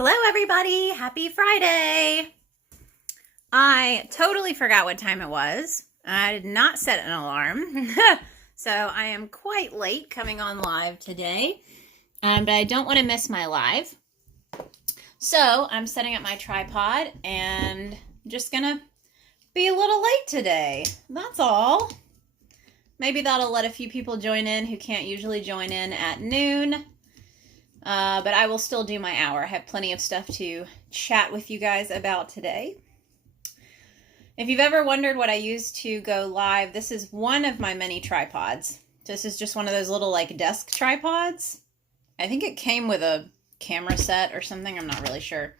Hello everybody, happy Friday. I totally forgot what time it was. I did not set an alarm. So I am quite late coming on live today, but I don't want to miss my live. So I'm setting up my tripod and just gonna be a little late today. That's all. Maybe that'll let a few people join in who can't usually join in at noon. But I will still do my hour. I have plenty of stuff to chat with you guys about today. If you've ever wondered what I use to go live, this is one of my many tripods. This is just one of those little like desk tripods. I think it came with a camera set or something. I'm not really sure.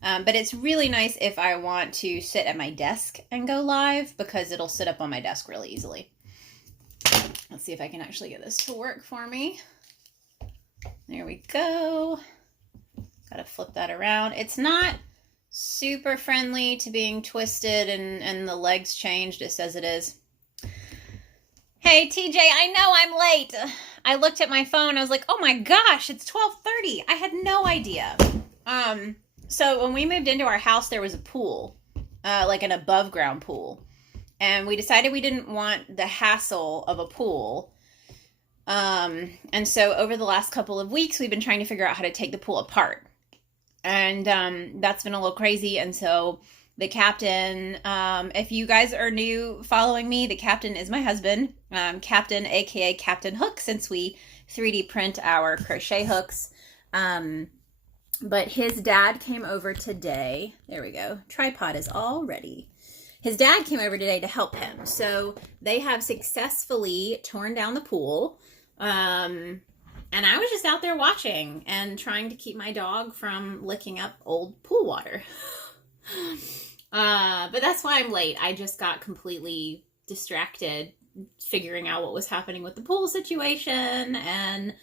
But it's really nice if I want to sit at my desk and go live because it'll sit up on my desk really easily. Let's see if I can actually get this to work for me. There we go. Gotta flip that around. It's not super friendly to being twisted and the legs changed. It says it is. Hey TJ, I know I'm late. I looked at my phone. I was like, oh my gosh, it's 12:30. I had no idea. So when we moved into our house, there was a pool, like an above ground pool. And we decided we didn't want the hassle of a pool. And so over the last couple of weeks, we've been trying to figure out how to take the pool apart. And that's been a little crazy. And so the captain, if you guys are new following me, the captain is my husband, Captain, aka Captain Hook, since we 3D print our crochet hooks. But his dad came over today. There we go. Tripod is all ready. His dad came over today to help him. So they have successfully torn down the pool. And I was just out there watching and trying to keep my dog from licking up old pool water. But that's why I'm late. I just got completely distracted figuring out what was happening with the pool situation and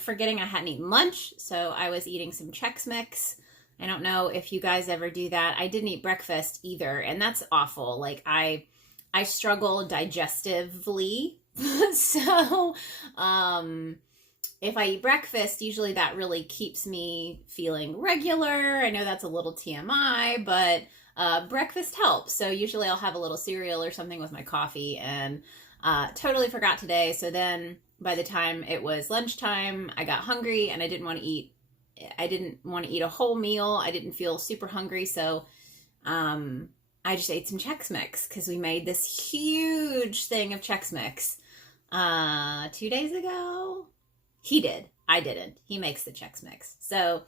forgetting I hadn't eaten lunch. So I was eating some Chex Mix. I don't know if you guys ever do that. I didn't eat breakfast either, and that's awful. Like I struggle digestively. So if I eat breakfast, usually that really keeps me feeling regular. I know that's a little TMI, but breakfast helps. So usually I'll have a little cereal or something with my coffee, and totally forgot today. So then by the time it was lunchtime, I got hungry and I didn't want to eat a whole meal. I didn't feel super hungry. So I just ate some Chex Mix because we made this huge thing of Chex Mix 2 days ago. He did. I didn't. He makes the Chex Mix. So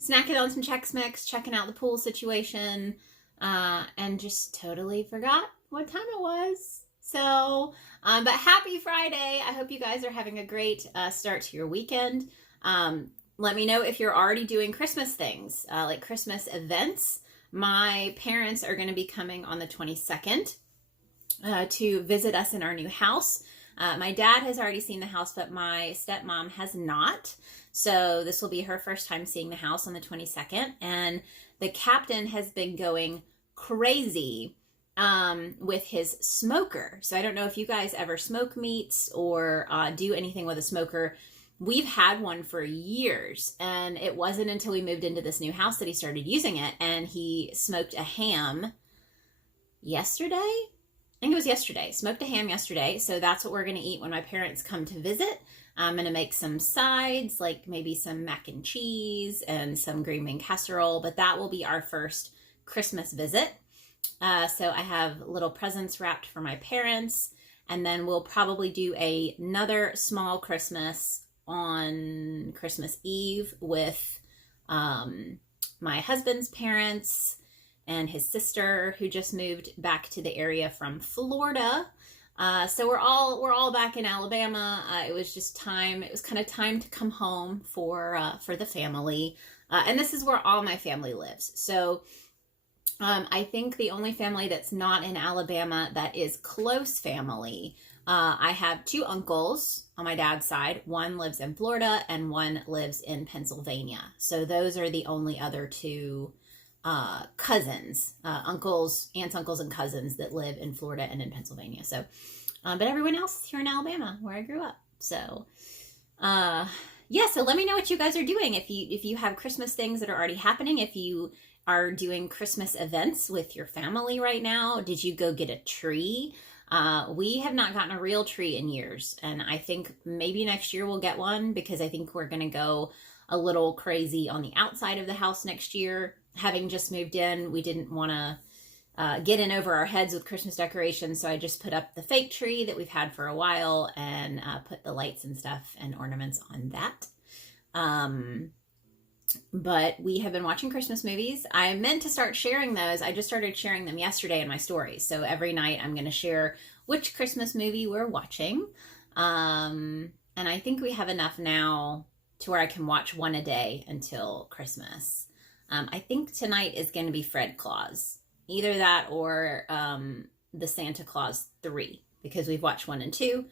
snacking on some Chex Mix, checking out the pool situation, and just totally forgot what time it was. So, but happy Friday. I hope you guys are having a great start to your weekend. Let me know if you're already doing Christmas things, like Christmas events. My parents are going to be coming on the 22nd to visit us in our new house. My dad has already seen the house, but my stepmom has not. So this will be her first time seeing the house on the 22nd. And the captain has been going crazy with his smoker. So I don't know if you guys ever smoke meats or do anything with a smoker. We've had one for years, and it wasn't until we moved into this new house that he started using it, and he smoked a ham yesterday. I think it was yesterday. Smoked a ham yesterday, so that's what we're going to eat when my parents come to visit. I'm going to make some sides, like maybe some mac and cheese and some green bean casserole, but that will be our first Christmas visit. So I have little presents wrapped for my parents, and then we'll probably do another small Christmas on Christmas Eve with my husband's parents and his sister, who just moved back to the area from Florida. So we're all back in Alabama. It was just time. It was kind of time to come home for the family. And this is where all my family lives. So I think the only family that's not in Alabama that is close family, I have two uncles on my dad's side. One lives in Florida and one lives in Pennsylvania. So those are the only other two cousins, aunts, uncles, and cousins that live in Florida and in Pennsylvania. So, but everyone else is here in Alabama, where I grew up. So, yeah, so let me know what you guys are doing. If you have Christmas things that are already happening, if you are doing Christmas events with your family right now, did you go get a tree? We have not gotten a real tree in years, and I think maybe next year we'll get one, because I think we're going to go a little crazy on the outside of the house next year. Having just moved in, we didn't want to get in over our heads with Christmas decorations, so I just put up the fake tree that we've had for a while and put the lights and stuff and ornaments on that. But we have been watching Christmas movies. I meant to start sharing those. I just started sharing them yesterday in my stories. So every night I'm going to share which Christmas movie we're watching. And I think we have enough now to where I can watch one a day until Christmas. I think tonight is going to be Fred Claus. Either that or the Santa Claus 3, because we've watched 1 and 2.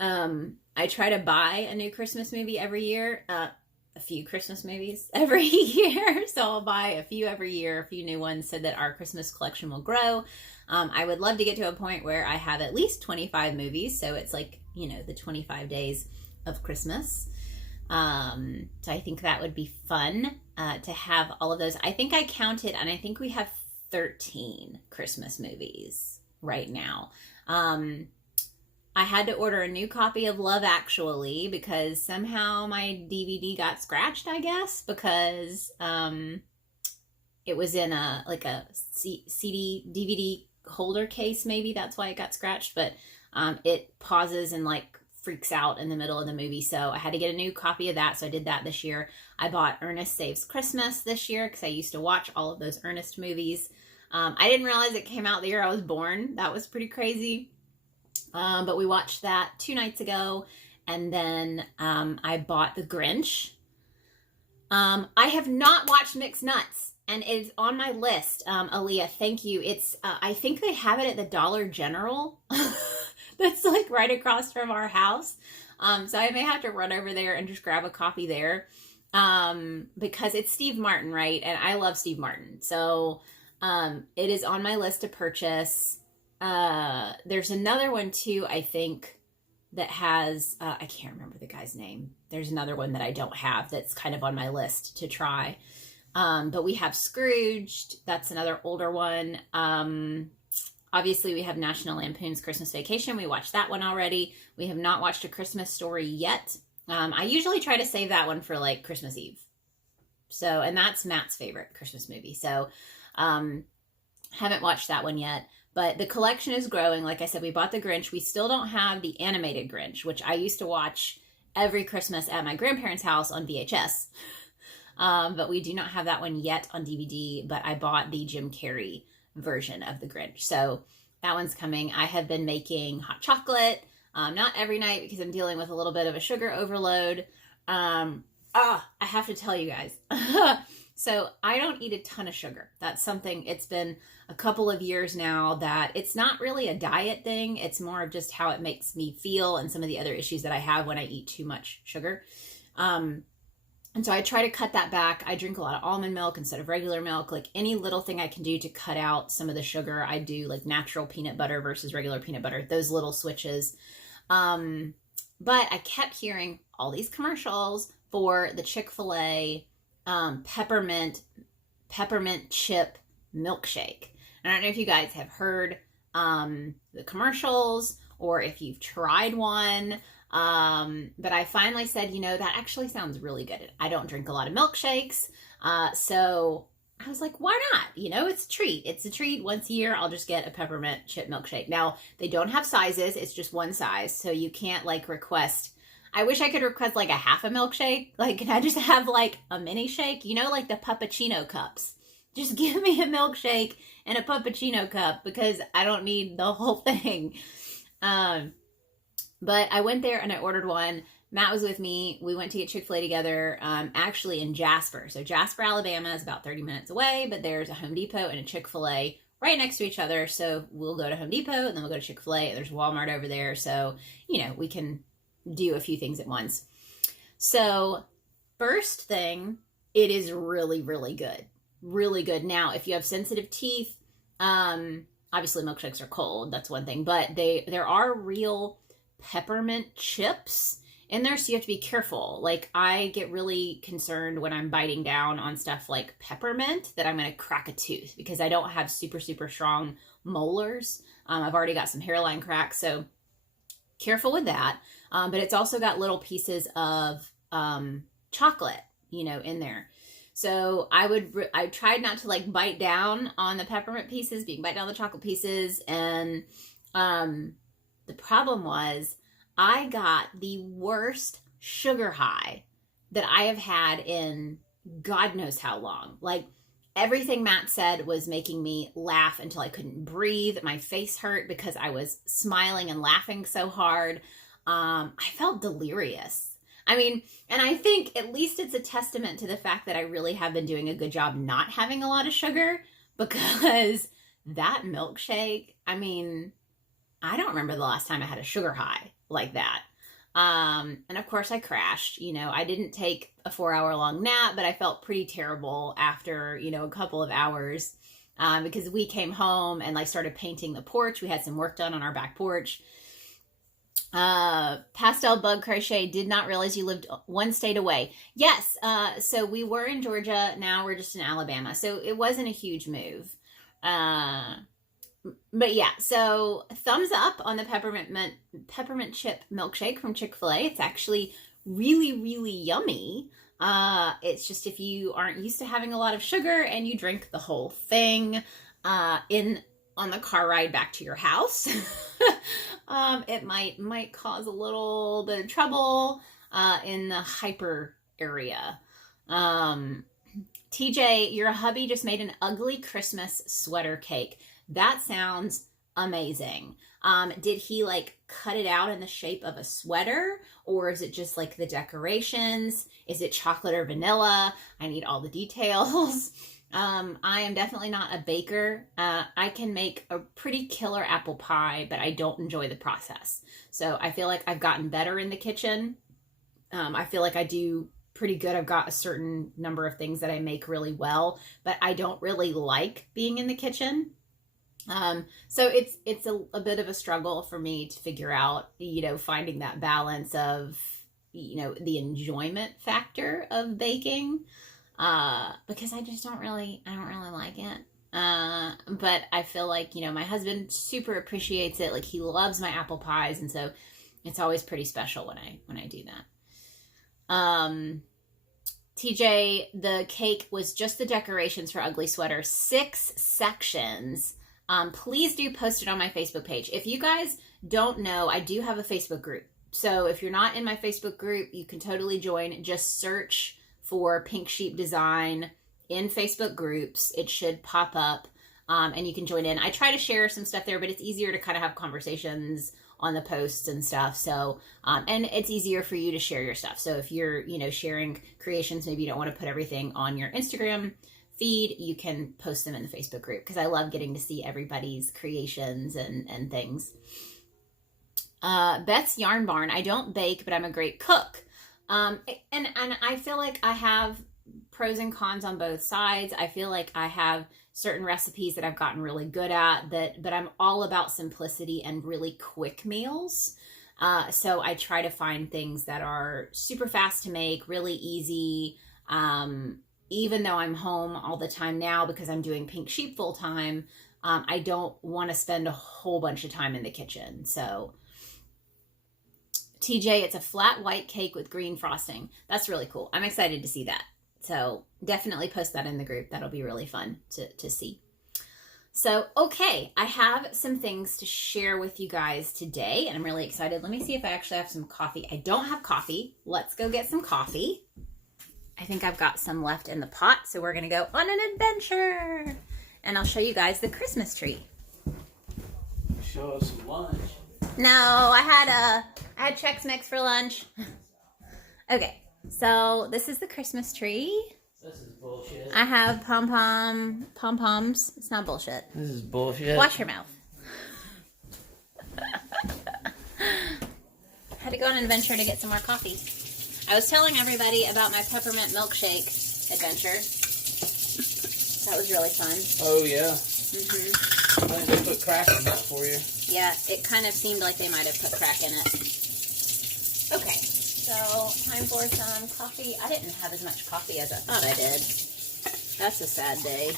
I try to buy a new Christmas movie every year. A few Christmas movies every year. So I'll buy a few every year, a few new ones, so that our Christmas collection will grow. I would love to get to a point where I have at least 25 movies. So it's like, you know, the 25 days of Christmas. So I think that would be fun to have all of those. I think I counted, and I think we have 13 Christmas movies right now. I had to order a new copy of Love Actually because somehow my DVD got scratched, I guess, because it was in a CD DVD holder case. Maybe that's why it got scratched, but it pauses and like freaks out in the middle of the movie. So I had to get a new copy of that. So I did that this year. I bought Ernest Saves Christmas this year because I used to watch all of those Ernest movies. I didn't realize it came out the year I was born. That was pretty crazy. But we watched that 2 nights ago, and then I bought The Grinch. I have not watched Mixed Nuts, and it's on my list. Aaliyah, thank you. It's I think they have it at the Dollar General. That's like right across from our house. So I may have to run over there and just grab a copy there, because it's Steve Martin, right? And I love Steve Martin. So it is on my list to purchase. There's another one too, I think, that has, I can't remember the guy's name. There's another one that I don't have that's kind of on my list to try. But we have Scrooged. That's another older one. Obviously we have National Lampoon's Christmas Vacation. We watched that one already. We have not watched A Christmas Story yet. I usually try to save that one for like Christmas Eve. So, and that's Matt's favorite Christmas movie. So, haven't watched that one yet. But the collection is growing. Like I said, we bought The Grinch. We still don't have the animated Grinch, which I used to watch every Christmas at my grandparents' house on VHS. But we do not have that one yet on DVD. But I bought the Jim Carrey version of The Grinch. So that one's coming. I have been making hot chocolate. Not every night because I'm dealing with a little bit of a sugar overload. I have to tell you guys. So I don't eat a ton of sugar. That's something, it's been a couple of years now that it's not really a diet thing. It's more of just how it makes me feel and some of the other issues that I have when I eat too much sugar. And so I try to cut that back. I drink a lot of almond milk instead of regular milk. Like any little thing I can do to cut out some of the sugar, I do, like natural peanut butter versus regular peanut butter, those little switches. But I kept hearing all these commercials for the Chick-fil-A peppermint chip milkshake. I don't know if you guys have heard the commercials or if you've tried one, but I finally said, you know, that actually sounds really good. I don't drink a lot of milkshakes, so I was like, why not? You know, it's a treat. It's a treat. Once a year, I'll just get a peppermint chip milkshake. Now, they don't have sizes. It's just one size, so you can't like request. I wish I could request like a half a milkshake. Like, can I just have like a mini shake? You know, like the puppuccino cups. Just give me a milkshake and a puppuccino cup because I don't need the whole thing. But I went there and I ordered one. Matt was with me. We went to get Chick-fil-A together, actually in Jasper. So Jasper, Alabama is about 30 minutes away, but there's a Home Depot and a Chick-fil-A right next to each other. So we'll go to Home Depot and then we'll go to Chick-fil-A. There's Walmart over there. So, you know, we can do a few things at once. So first thing, it is really, really good. Really good. Now, if you have sensitive teeth, obviously milkshakes are cold. That's one thing, but there are real peppermint chips in there, so you have to be careful. Like, I get really concerned when I'm biting down on stuff like peppermint that I'm going to crack a tooth because I don't have super, super strong molars. I've already got some hairline cracks, so careful with that. But it's also got little pieces of chocolate, you know, in there. So I tried not to like bite down on the peppermint pieces, but you can bite down the chocolate pieces. And the problem was I got the worst sugar high that I have had in God knows how long. Like, everything Matt said was making me laugh until I couldn't breathe. My face hurt because I was smiling and laughing so hard. I felt delirious. I mean, and I think at least it's a testament to the fact that I really have been doing a good job not having a lot of sugar, because that milkshake, I mean, I don't remember the last time I had a sugar high like that. And of course I crashed. You know, I didn't take a 4-hour long nap, but I felt pretty terrible after, you know, a couple of hours, because we came home and like started painting the porch. We had some work done on our back porch. Pastel Bug Crochet, did not realize you lived one state away. Yes. So we were in Georgia. Now we're just in Alabama. So it wasn't a huge move. But yeah, so thumbs up on the peppermint chip milkshake from Chick-fil-A. It's actually really, really yummy. It's just, if you aren't used to having a lot of sugar and you drink the whole thing on the car ride back to your house, it might cause a little bit of trouble in the hyper area. TJ, your hubby just made an ugly Christmas sweater cake. That sounds amazing. Did he like cut it out in the shape of a sweater, or is it just like the decorations? Is it chocolate or vanilla? I need all the details. I am definitely not a baker. I can make a pretty killer apple pie, but I don't enjoy the process. So I feel like I've gotten better in the kitchen. I feel like I do pretty good. I've got a certain number of things that I make really well, but I don't really like being in the kitchen. So it's a bit of a struggle for me to figure out, you know, finding that balance of, you know, the enjoyment factor of baking, because I don't really like it. But I feel like, you know, my husband super appreciates it. Like, he loves my apple pies. And so it's always pretty special when I do that. TJ, the cake was just the decorations for Ugly Sweater, 6 sections. Please do post it on my Facebook page. If you guys don't know, I do have a Facebook group. So if you're not in my Facebook group, you can totally join. Just search for Pink Sheep Design in Facebook groups. It should pop up, and you can join in. I try to share some stuff there, but it's easier to kind of have conversations on the posts and stuff. So, and it's easier for you to share your stuff. So if you're, you know, sharing creations, maybe you don't want to put everything on your Instagram feed, you can post them in the Facebook group, because I love getting to see everybody's creations and things. Beth's Yarn Barn, I don't bake, but I'm a great cook. And I feel like I have pros and cons on both sides. I feel like I have certain recipes that I've gotten really good at, but I'm all about simplicity and really quick meals. So I try to find things that are super fast to make, really easy. Even though I'm home all the time now because I'm doing Pink Sheep full time, I don't want to spend a whole bunch of time in the kitchen. So TJ, it's a flat white cake with green frosting. That's really cool. I'm excited to see that. So definitely post that in the group. That'll be really fun to see. So, okay, I have some things to share with you guys today, and I'm really excited. Let me see if I actually have some coffee. I don't have coffee. Let's go get some coffee. I think I've got some left in the pot, so we're going to go on an adventure. And I'll show you guys the Christmas tree. Show us some lunch. No, I had Chex Mix for lunch. Okay, so this is the Christmas tree. This is bullshit. I have pom-poms. It's not bullshit. This is bullshit. Watch your mouth. Had to go on an adventure to get some more coffee. I was telling everybody about my peppermint milkshake adventure. That was really fun. Oh, yeah. Mm-hmm. I think they put crack in that for you. Yeah, it kind of seemed like they might have put crack in it. Okay, So, time for some coffee. I didn't have as much coffee as I thought I did. That's a sad day.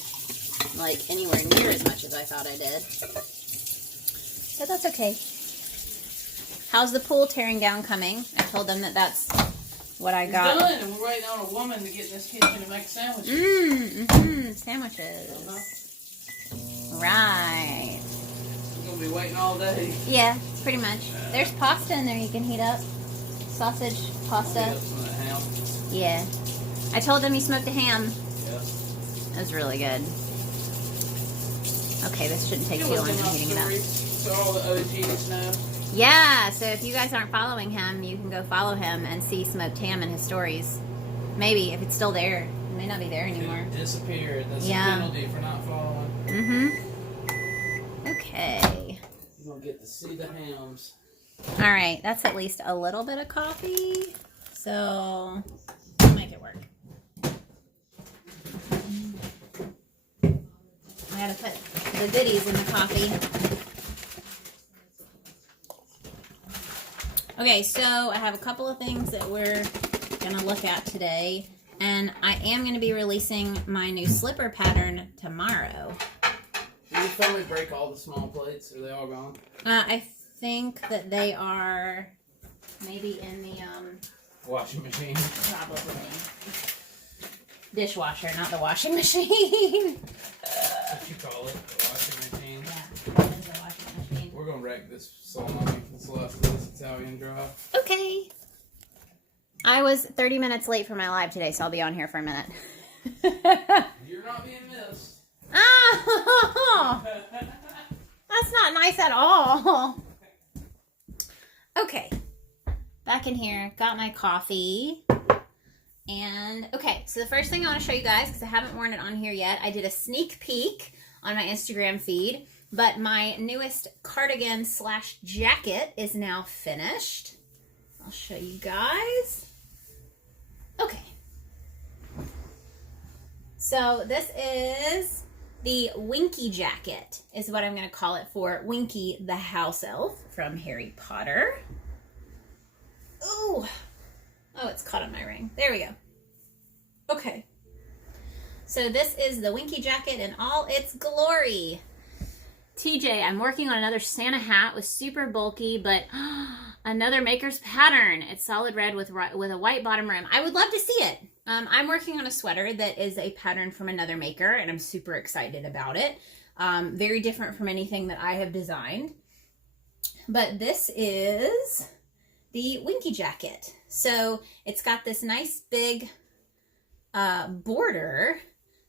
Like, anywhere near as much as I thought I did. But that's okay. How's the pool tearing down coming? I told them that that's what I got. It's done, and we're waiting on a woman to get in this kitchen to make sandwiches. Sandwiches. Right. We're going to be waiting all day. Yeah, pretty much. There's pasta in there you can heat up. Sausage, pasta. Get up some of that ham. Yeah. I told them he smoked a ham. Yeah. That was really good. Okay, this shouldn't take too long to heating it up. So all the OGs know. Yeah, so if you guys aren't following him, you can go follow him and see smoked ham in his stories. Maybe, if it's still there. It may not be there anymore. It disappeared. That's Yeah. the penalty for not following. Okay. You're going to get to see the hams. All right, that's at least a little bit of coffee. So, we'll make it work. I gotta put the goodies in the coffee. Okay, so I have a couple of things that we're gonna look at today, and I am gonna be releasing my new slipper pattern tomorrow. Did you finally break all the small plates? Are they all gone? I think that they are maybe in the Washing machine. probably dishwasher, not the washing machine. What you call it? The washing machine. Yeah, it is the washing machine. We're going to wreck this salami. This last of this Italian dry. Okay. I was 30 minutes late for my live today, so I'll be on here for a minute. You're not being missed. Oh, that's not nice at all. Okay, back in here, got my coffee. And, okay, so the first thing I want to show you guys, because I haven't worn it on here yet, I did a sneak peek on my Instagram feed, but my newest cardigan / jacket is now finished. I'll show you guys. Okay. So this is the Winky Jacket, is what I'm going to call it for Winky the house elf from Harry Potter. Ooh. Oh, it's caught on my ring. There we go. Okay. So this is the Winky Jacket in all its glory. TJ, I'm working on another Santa hat with super bulky, but another maker's pattern. It's solid red with a white bottom rim. I would love to see it. I'm working on a sweater that is a pattern from another maker, and I'm super excited about it. Very different from anything that I have designed. But this is the Winky Jacket. So it's got this nice big border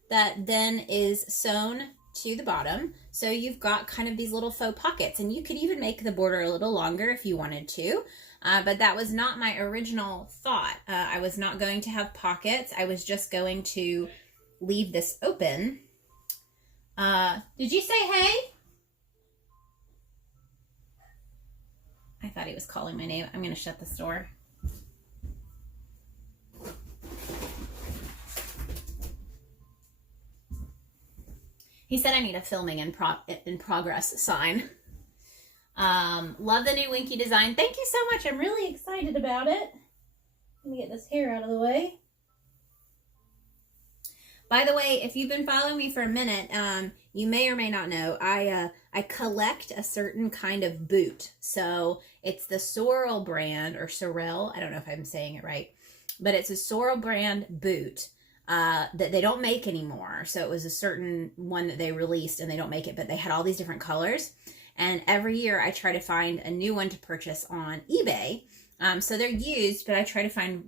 that then is sewn to the bottom. So you've got kind of these little faux pockets, and you could even make the border a little longer if you wanted to. But that was not my original thought. I was not going to have pockets. I was just going to leave this open. Did you say hey? I thought he was calling my name. I'm going to shut this door. He said I need a filming in progress sign. Love the new Winky design. Thank you so much. I'm really excited about it. Let me get this hair out of the way. By the way, if you've been following me for a minute, you may or may not know, I collect a certain kind of boot. So it's the Sorrel brand, or Sorrel, I don't know if I'm saying it right, but it's a Sorrel brand boot that they don't make anymore. So it was a certain one that they released and they don't make it, but they had all these different colors. And every year I try to find a new one to purchase on eBay. So they're used, but I try to find,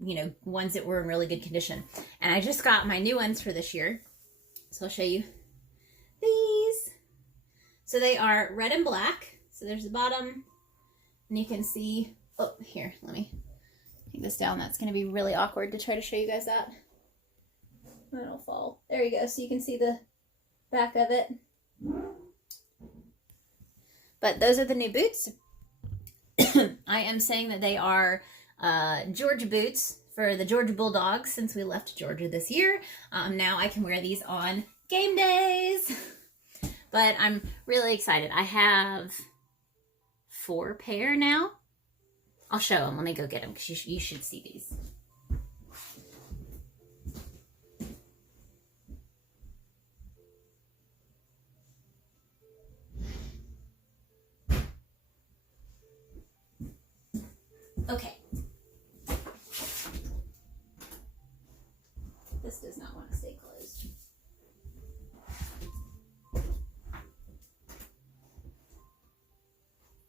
ones that were in really good condition. And I just got my new ones for this year. So I'll show you these. So they are red and black. So there's the bottom. And you can see, oh, here, let me take this down. That's going to be really awkward to try to show you guys that. It'll fall. There you go. So you can see the back of it. But those are the new boots. I am saying that they are Georgia boots for the Georgia Bulldogs since we left Georgia this year. Now I can wear these on game days. But I'm really excited. I have 4 pair now. I'll show them. Let me go get them because you should see these. Okay. This does not want to stay closed.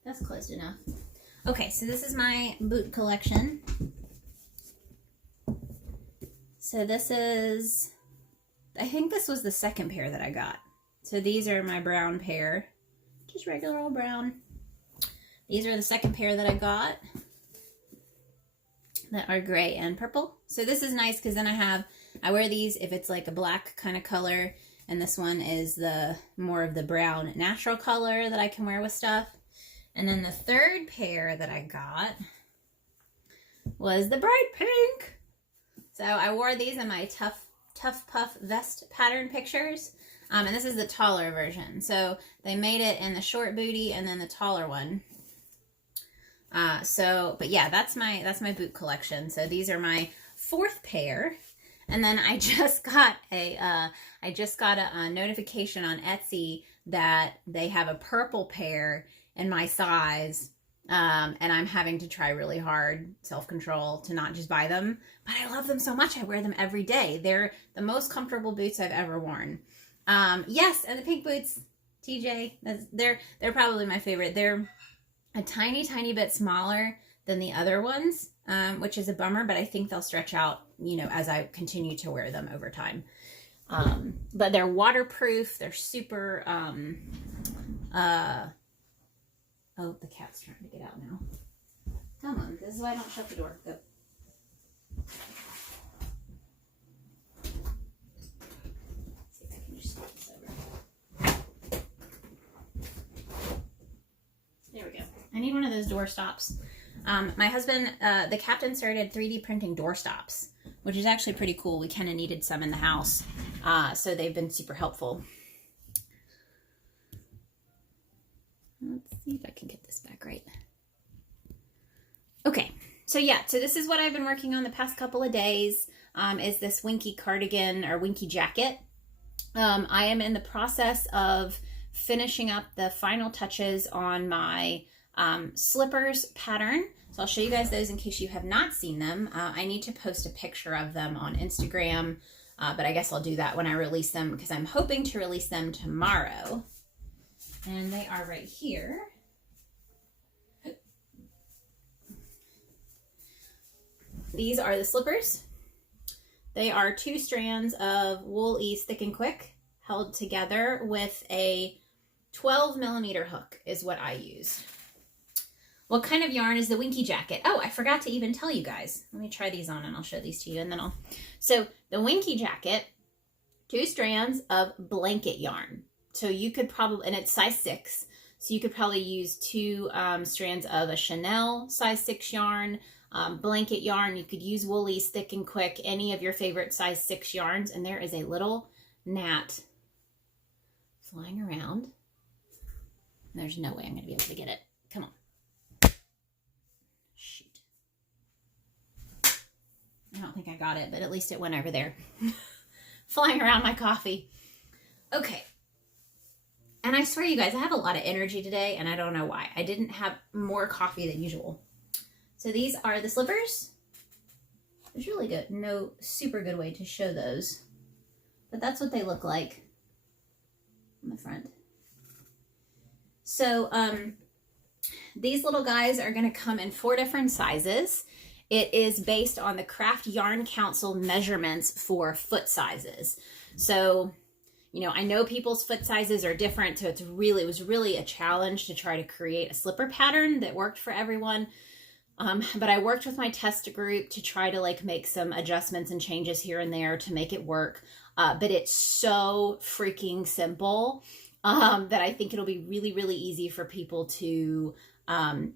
That's closed enough. Okay, so this is my boot collection. So this is, I think this was the second pair that I got. So these are my brown pair, just regular old brown. These are the second pair that I got that are gray and purple. So this is nice because then I wear these if it's like a black kind of color, and this one is the more of the brown natural color that I can wear with stuff. And then the third pair that I got was the bright pink. So I wore these in my Tough Puff vest pattern pictures. And this is the taller version. So they made it in the short booty and then the taller one. But yeah, that's my boot collection. So these are my fourth pair. And then I just got a notification on Etsy that they have a purple pair in my size, and I'm having to try really hard, self-control, to not just buy them, but I love them so much. I wear them every day. They're the most comfortable boots I've ever worn. Yes, and the pink boots, TJ, they're probably my favorite. They're a tiny, tiny bit smaller than the other ones, which is a bummer, but I think they'll stretch out, as I continue to wear them over time. But they're waterproof. They're super, oh, the cat's trying to get out now. Come on, this is why I don't shut the door. Go. See if I can just flip this over. There we go. I need one of those door stops. My husband, the captain started 3D printing door stops, which is actually pretty cool. We kind of needed some in the house. So they've been super helpful. Let's see if I can get this back right. Okay, so this is what I've been working on the past couple of days, is this Winky Cardigan or Winky Jacket. I am in the process of finishing up the final touches on my slippers pattern. So I'll show you guys those in case you have not seen them. I need to post a picture of them on Instagram, but I guess I'll do that when I release them because I'm hoping to release them tomorrow. And they are right here. These are the slippers. They are 2 strands of wool ease thick and quick held together with a 12mm hook is what I use. What kind of yarn is the Winky Jacket? Oh, I forgot to even tell you guys. Let me try these on and I'll show these to you and then So the Winky Jacket, 2 strands of blanket yarn. So you could probably, and it's size 6, so you could probably use 2 strands of a Chanel size 6 yarn, blanket yarn. You could use wool ease thick and quick, any of your favorite size 6 yarns. And there is a little gnat flying around. There's no way I'm going to be able to get it. Come on. Shoot. I don't think I got it, but at least it went over there. Flying around my coffee. Okay. And I swear, you guys, I have a lot of energy today, and I don't know why. I didn't have more coffee than usual. So these are the slippers. It's really good. No super good way to show those. But that's what they look like on the front. So these little guys are going to come in 4 different sizes. It is based on the Craft Yarn Council measurements for foot sizes. So I know people's foot sizes are different, so it was really a challenge to try to create a slipper pattern that worked for everyone. But I worked with my test group to try to make some adjustments and changes here and there to make it work. But it's so freaking simple that I think it'll be really, really easy for people to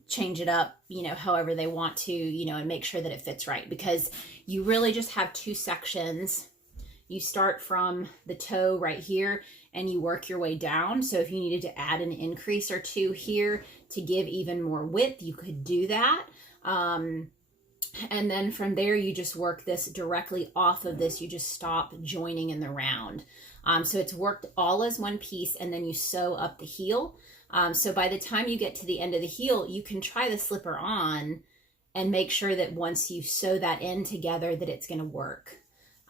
change it up, however they want to, and make sure that it fits right. Because you really just have 2 sections. You start from the toe right here and you work your way down. So if you needed to add an increase or 2 here to give even more width, you could do that. And then from there, you just work this directly off of this. You just stop joining in the round. So it's worked all as one piece, and then you sew up the heel. So by the time you get to the end of the heel, you can try the slipper on and make sure that once you sew that in together that it's going to work.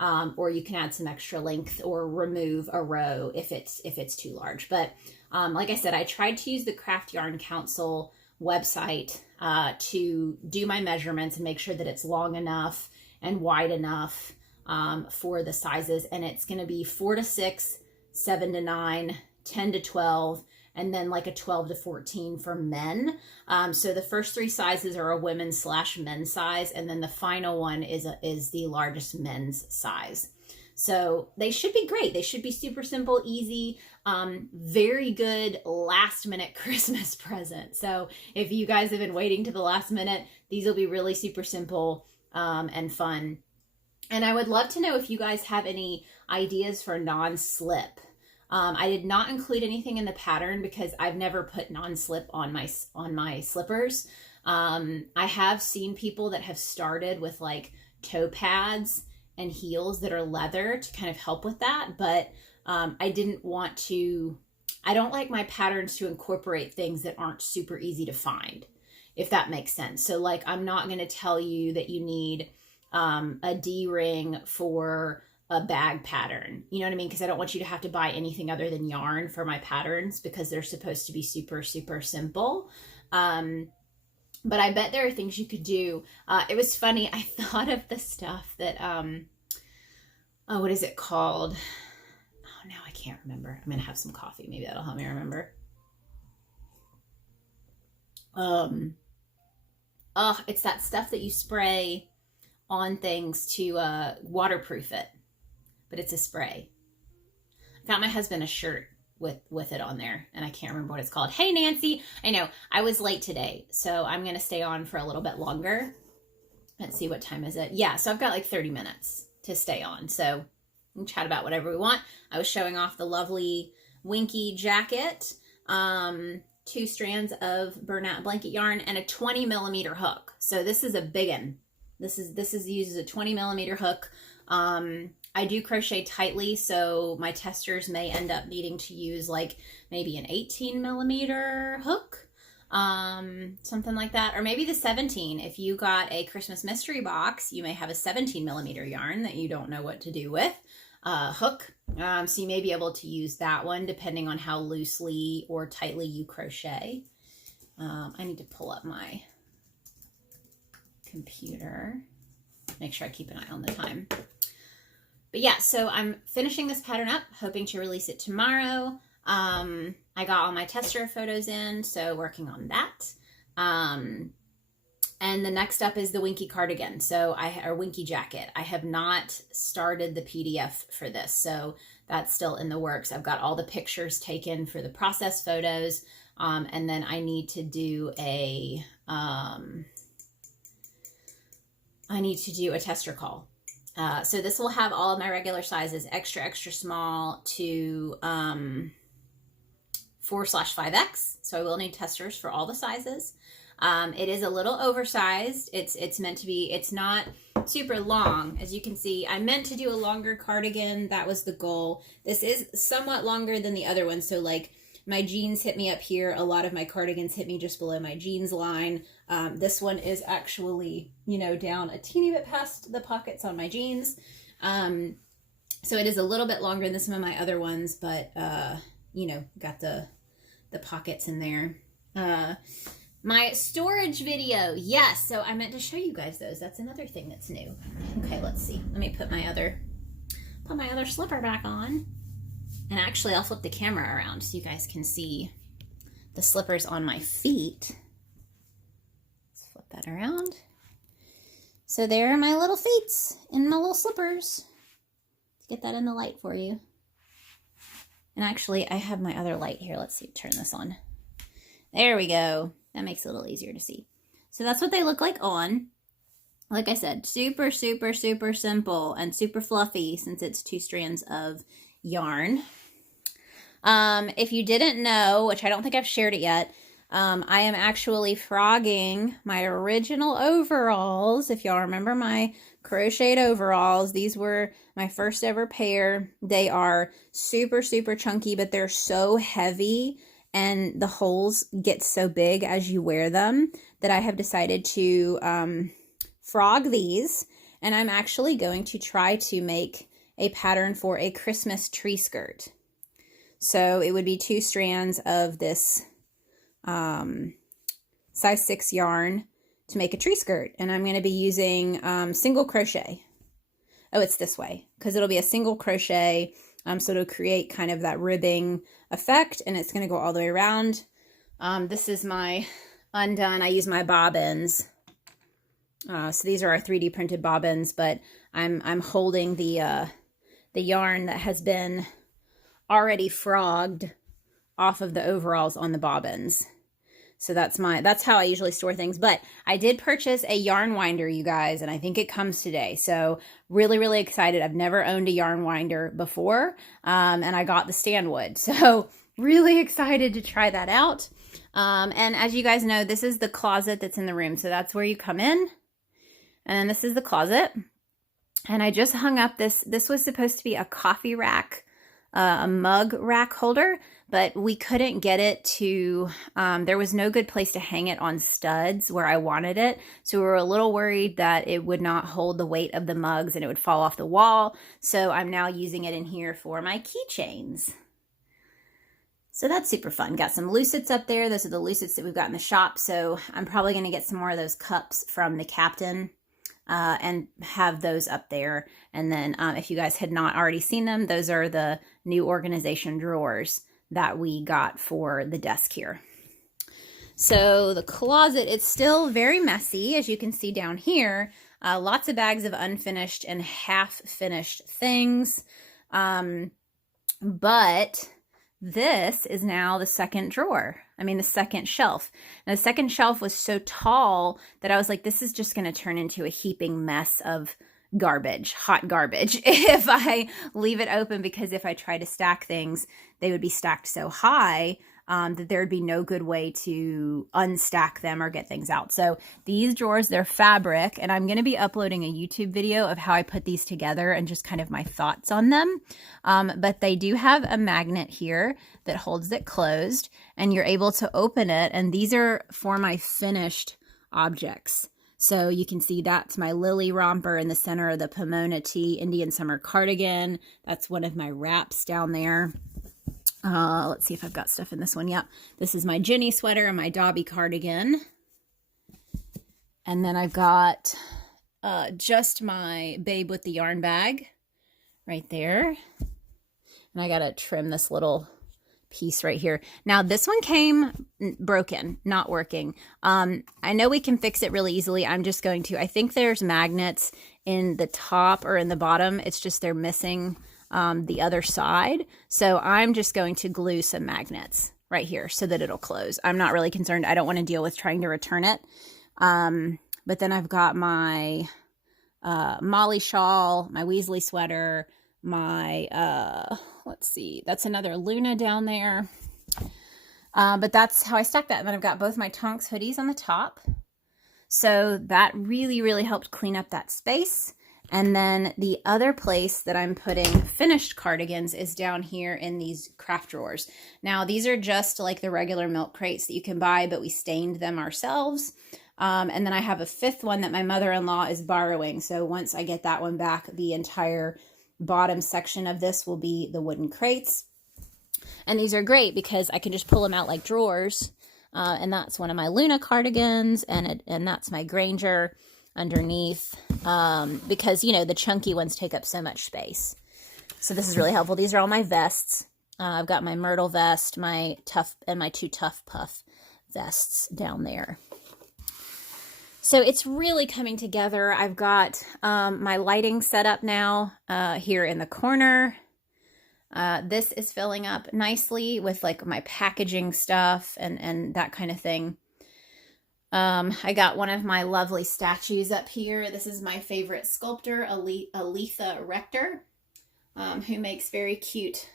Or you can add some extra length or remove a row if it's too large. But like I said, I tried to use the Craft Yarn Council website to do my measurements and make sure that it's long enough and wide enough for the sizes. And it's going to be 4 to 6, 7 to 9, 10 to 12, and then like a 12 to 14 for men. So the first 3 sizes are a women's/men's size, and then the final one is the largest men's size. So they should be great. They should be super simple, easy, very good last minute Christmas present. So if you guys have been waiting to the last minute, these will be really super simple and fun. And I would love to know if you guys have any ideas for non-slip. I did not include anything in the pattern because I've never put non-slip on my slippers. I have seen people that have started with like toe pads and heels that are leather to kind of help with that, but I don't like my patterns to incorporate things that aren't super easy to find, if that makes sense. So like, I'm not going to tell you that you need a D-ring for a bag pattern, you know what I mean? Because I don't want you to have to buy anything other than yarn for my patterns because they're supposed to be super, super simple. But I bet there are things you could do. It was funny. I thought of the stuff that, what is it called? Oh, now I can't remember. I'm going to have some coffee. Maybe that'll help me remember. It's that stuff that you spray on things to waterproof it. But it's a spray. I got my husband a shirt with it on there, and I can't remember what it's called. Hey, Nancy. I know, I was late today, so I'm going to stay on for a little bit longer. Let's see, what time is it? Yeah, so I've got like 30 minutes to stay on, so we can chat about whatever we want. I was showing off the lovely Winky Jacket, 2 strands of burnout blanket yarn, and a 20 millimeter hook. So this is a big one. This uses a 20 millimeter hook. I do crochet tightly, so my testers may end up needing to use like maybe an 18 millimeter hook, something like that, or maybe the 17. If you got a Christmas mystery box, you may have a 17 millimeter yarn that you don't know what to do with, hook. So you may be able to use that one depending on how loosely or tightly you crochet. I need to pull up my computer, make sure I keep an eye on the time. But yeah, so I'm finishing this pattern up, hoping to release it tomorrow. I got all my tester photos in, so working on that. And the next up is the Winky Cardigan, or Winky Jacket. I have not started the PDF for this, so that's still in the works. I've got all the pictures taken for the process photos, and then I need to do a tester call. So this will have all of my regular sizes, extra, extra small to 4/5X. So I will need testers for all the sizes. It is a little oversized. It's meant to be, it's not super long. As you can see, I meant to do a longer cardigan. That was the goal. This is somewhat longer than the other one. So like my jeans hit me up here. A lot of my cardigans hit me just below my jeans line. This one is actually, down a teeny bit past the pockets on my jeans. So it is a little bit longer than some of my other ones, but, got the pockets in there. My storage video. Yes. So I meant to show you guys those. That's another thing that's new. Okay, let's see. Let me put my other slipper back on. And actually, I'll flip the camera around so you guys can see the slippers on my feet. Let's flip that around. So there are my little feet in my little slippers. Let's get that in the light for you. And actually, I have my other light here. Let's see, turn this on. There we go. That makes it a little easier to see. So that's what they look like on. Like I said, super, super, super simple and super fluffy since it's 2 strands of yarn. If you didn't know, which I don't think I've shared it yet, I am actually frogging my original overalls. If y'all remember my crocheted overalls, these were my first ever pair. They are super, super chunky, but they're so heavy and the holes get so big as you wear them that I have decided to frog these. And I'm actually going to try to make a pattern for a Christmas tree skirt. So it would be 2 strands of this size 6 yarn to make a tree skirt. And I'm going to be using single crochet. Oh, it's this way because it'll be a single crochet. So it'll create kind of that ribbing effect, and it's going to go all the way around. This is my undone. I use my bobbins. So these are our 3D printed bobbins, but I'm holding the yarn that has been already frogged off of the overalls on the bobbins. So that's how I usually store things. But I did purchase a yarn winder, you guys, and I think it comes today. So really, really excited. I've never owned a yarn winder before, and I got the Stanwood. So really excited to try that out. And as you guys know, this is the closet that's in the room. So that's where you come in. And then this is the closet. And I just hung up this was supposed to be a coffee rack, a mug rack holder, but we couldn't get it to, there was no good place to hang it on studs where I wanted it. So we were a little worried that it would not hold the weight of the mugs and it would fall off the wall. So I'm now using it in here for my keychains. So that's super fun. Got some lucets up there. Those are the lucets that we've got in the shop. So I'm probably going to get some more of those cups from the Captain and have those up there. And then if you guys had not already seen them, those are the new organization drawers that we got for the desk here. So the closet, it's still very messy, as you can see down here. Lots of bags of unfinished and half-finished things. But this is now the second drawer. The second shelf. And the second shelf was so tall that I was like, this is just going to turn into a heaping mess of garbage, hot garbage, if I leave it open, because if I try to stack things, they would be stacked so high that there would be no good way to unstack them or get things out. So these drawers, they're fabric, and I'm going to be uploading a YouTube video of how I put these together and just kind of my thoughts on them. But they do have a magnet here that holds it closed, and you're able to open it, and these are for my finished objects. So you can see that's my Lily romper in the center of the Pomona Tee Indian Summer Cardigan. That's one of my wraps down there. Let's see if I've got stuff in this one. Yep. This is my Jenny sweater and my Dobby cardigan. And then I've got just my Babe with the Yarn bag right there. And I got to trim this little piece right here. Now this one came broken, not working. I know we can fix it really easily. I'm just going to, I think there's magnets in the top or in the bottom. It's just they're missing the other side. So I'm just going to glue some magnets right here so that it'll close. I'm not really concerned. I don't want to deal with trying to return it. But then I've got my Molly shawl, my Weasley sweater, my, let's see, that's another Luna down there. But that's how I stack that. And then I've got both my Tonks hoodies on the top. So that really, really helped clean up that space. And then the other place that I'm putting finished cardigans is down here in these craft drawers. Now, these are just like the regular milk crates that you can buy, but we stained them ourselves. And then I have a fifth one that my mother-in-law is borrowing. So once I get that one back, the entire bottom section of this will be the wooden crates. And these are great because I can just pull them out like drawers. And that's one of my Luna cardigans, and that's my Granger underneath, because, you know, the chunky ones take up so much space. So this is really helpful. These are all my vests. I've got my Myrtle vest, my Tough, and my 2 Tough Puff vests down there. So it's really coming together. I've got my lighting set up now here in the corner. This is filling up nicely with like my packaging stuff and that kind of thing. I got one of my lovely statues up here. This is my favorite sculptor, Aletha Rector, who makes very cute,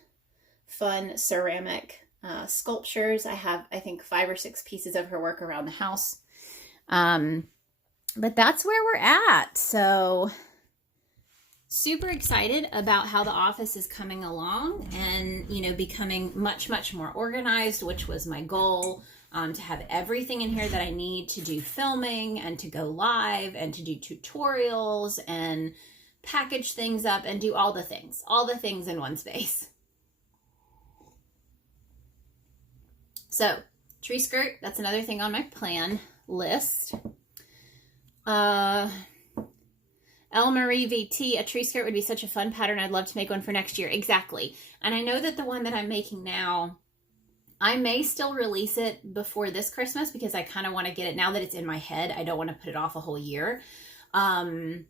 fun ceramic sculptures. I have, I think, 5 or 6 pieces of her work around the house. But that's where we're at. So super excited about how the office is coming along and, you know, becoming much, much more organized, which was my goal, to have everything in here that I need to do filming and to go live and to do tutorials and package things up and do all the things in one space. So tree skirt, that's another thing on my plan list. L. Marie VT, a tree skirt would be such a fun pattern. I'd love to make one for next year. Exactly. And I know that the one that I'm making now, I may still release it before this Christmas because I kind of want to get it now that it's in my head. I don't want to put it off a whole year. And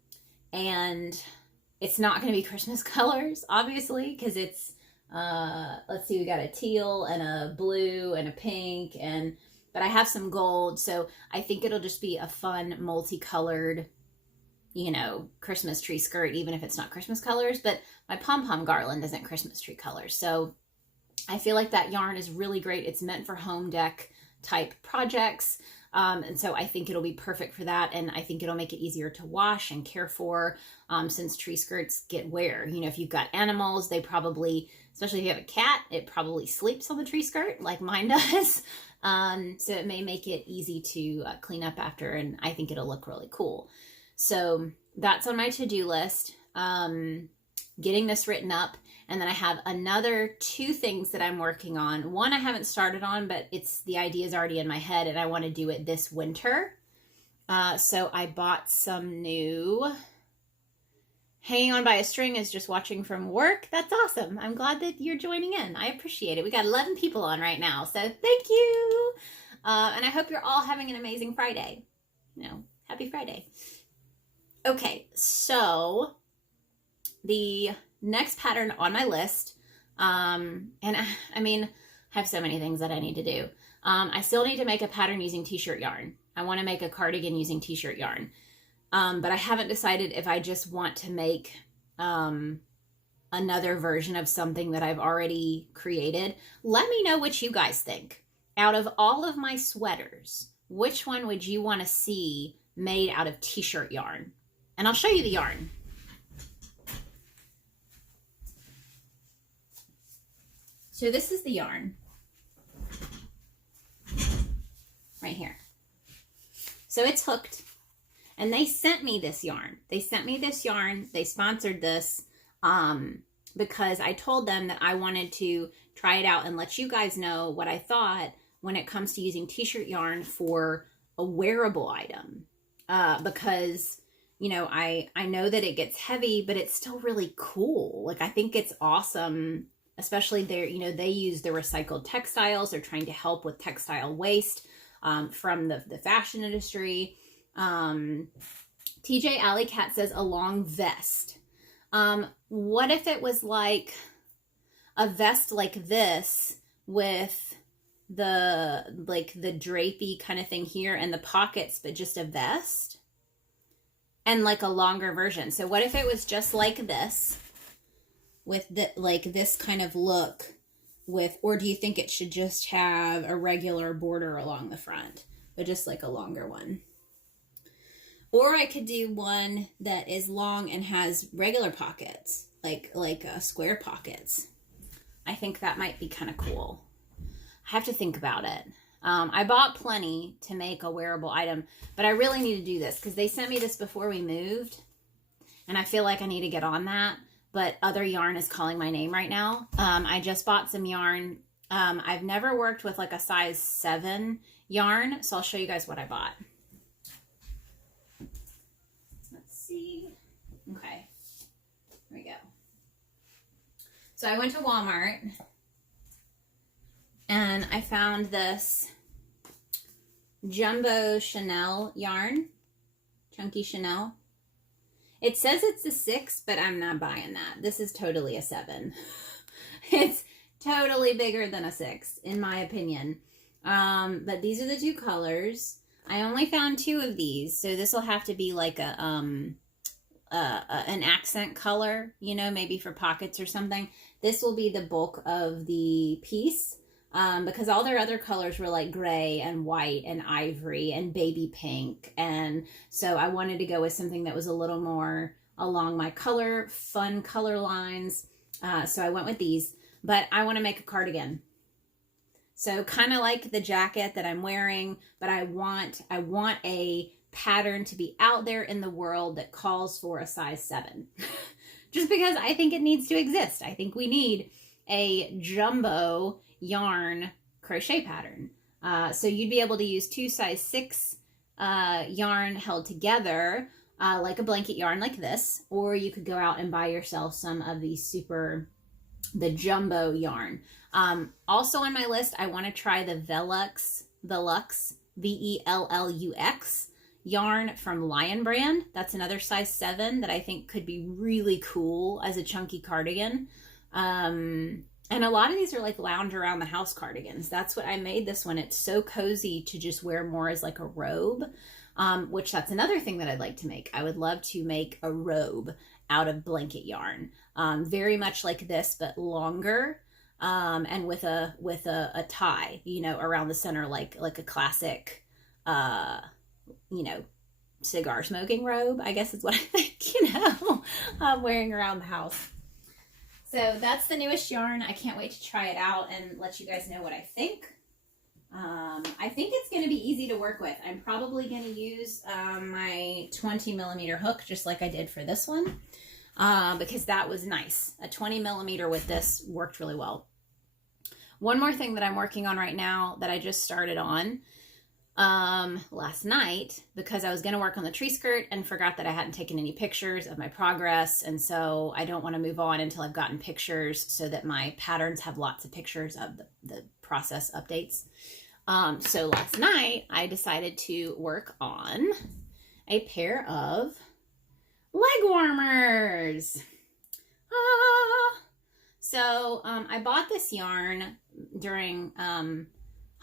it's not going to be Christmas colors, obviously, because it's, let's see, we got a teal and a blue and a pink, but I have some gold. So I think it'll just be a fun multicolored, you know, Christmas tree skirt, even if it's not Christmas colors, but my pom-pom garland isn't Christmas tree colors. So I feel like that yarn is really great. It's meant for home dec type projects. And so I think it'll be perfect for that. And I think it'll make it easier to wash and care for, since tree skirts get wear. You know, if you've got animals, they probably, especially if you have a cat, it probably sleeps on the tree skirt like mine does. So it may make it easy to clean up after, and I think it'll look really cool. So that's on my to-do list, getting this written up. And then I have another 2 things that I'm working on. One I haven't started on, but the idea is already in my head and I want to do it this winter. So I bought some new, hanging on by a string is just watching from work. That's awesome. I'm glad that you're joining in. I appreciate it. We got 11 people on right now. So thank you. And I hope you're all having an amazing Friday. You know, happy Friday. Okay, so the next pattern on my list, and I mean, I have so many things that I need to do. I still need to make a pattern using t-shirt yarn. I want to make a cardigan using t-shirt yarn. But I haven't decided if I just want to make another version of something that I've already created. Let me know what you guys think. Out of all of my sweaters, which one would you want to see made out of t-shirt yarn? And I'll show you the yarn. So this is the yarn. Right here. So it's hooked. And they sent me this yarn. They sponsored this because I told them that I wanted to try it out and let you guys know what I thought when it comes to using t-shirt yarn for a wearable item. Because, you know, I know that it gets heavy, but it's still really cool. Like, I think it's awesome, especially they use the recycled textiles. They're trying to help with textile waste from the fashion industry. TJ Alley Cat says a long vest. What if it was like a vest like this with the drapey kind of thing here and the pockets, but just a vest and like a longer version? So what if it was just like this with this kind of look or do you think it should just have a regular border along the front, but just like a longer one? Or I could do one that is long and has regular pockets, like square pockets. I think that might be kind of cool. I have to think about it. I bought plenty to make a wearable item, but I really need to do this because they sent me this before we moved, and I feel like I need to get on that, but other yarn is calling my name right now. I just bought some yarn. I've never worked with like a size 7 yarn, so I'll show you guys what I bought. Okay, here we go. So I went to Walmart and I found this jumbo Chanel yarn, chunky Chanel. It says it's a 6, but I'm not buying that. This is totally a 7. It's totally bigger than a 6, in my opinion. But these are the 2 colors. I only found 2 of these, so this will have to be like an accent color, you know, maybe for pockets or something. This will be the bulk of the piece. because all their other colors were like gray and white and ivory and baby pink. And so I wanted to go with something that was a little more along my fun color lines. So I went with these, but I want to make a cardigan. So kind of like the jacket that I'm wearing, but I want a pattern to be out there in the world that calls for a size 7. Just because I think it needs to exist. I think we need a jumbo yarn crochet pattern. So you'd be able to use 2 size 6 yarn held together, like a blanket yarn like this, or you could go out and buy yourself some of these the jumbo yarn. Also on my list, I want to try the Velux, Vellux yarn from Lion Brand. That's another size 7 that I think could be really cool as a chunky cardigan. And a lot of these are like lounge around the house cardigans. That's what I made this one. It's so cozy to just wear more as like a robe, which that's another thing that I'd like to make. I would love to make a robe out of blanket yarn, very much like this, but longer, and with a tie, you know, around the center, like a classic, you know, cigar smoking robe, I guess is what I think, you know, wearing around the house. So that's the newest yarn. I can't wait to try it out and let you guys know what I think. I think it's going to be easy to work with. I'm probably going to use my 20 millimeter hook, just like I did for this one, because that was nice. A 20 millimeter with this worked really well. One more thing that I'm working on right now that I just started on last night, because I was going to work on the tree skirt and forgot that I hadn't taken any pictures of my progress. And so I don't want to move on until I've gotten pictures so that my patterns have lots of pictures of the process updates. So last night I decided to work on a pair of leg warmers. So I bought this yarn during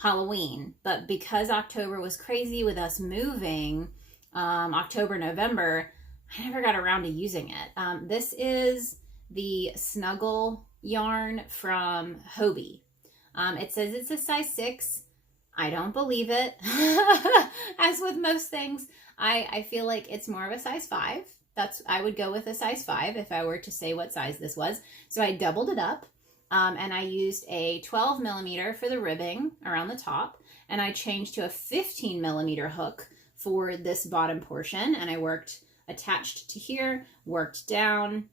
Halloween, but because October was crazy with us moving, October, November, I never got around to using it. This is the Snuggle yarn from Hobie. It says it's a size 6. I don't believe it. As with most things, I feel like it's more of a size 5. I would go with a size 5 if I were to say what size this was. So I doubled it up. And I used a 12 millimeter for the ribbing around the top, and I changed to a 15 millimeter hook for this bottom portion, and I worked attached to here, worked down,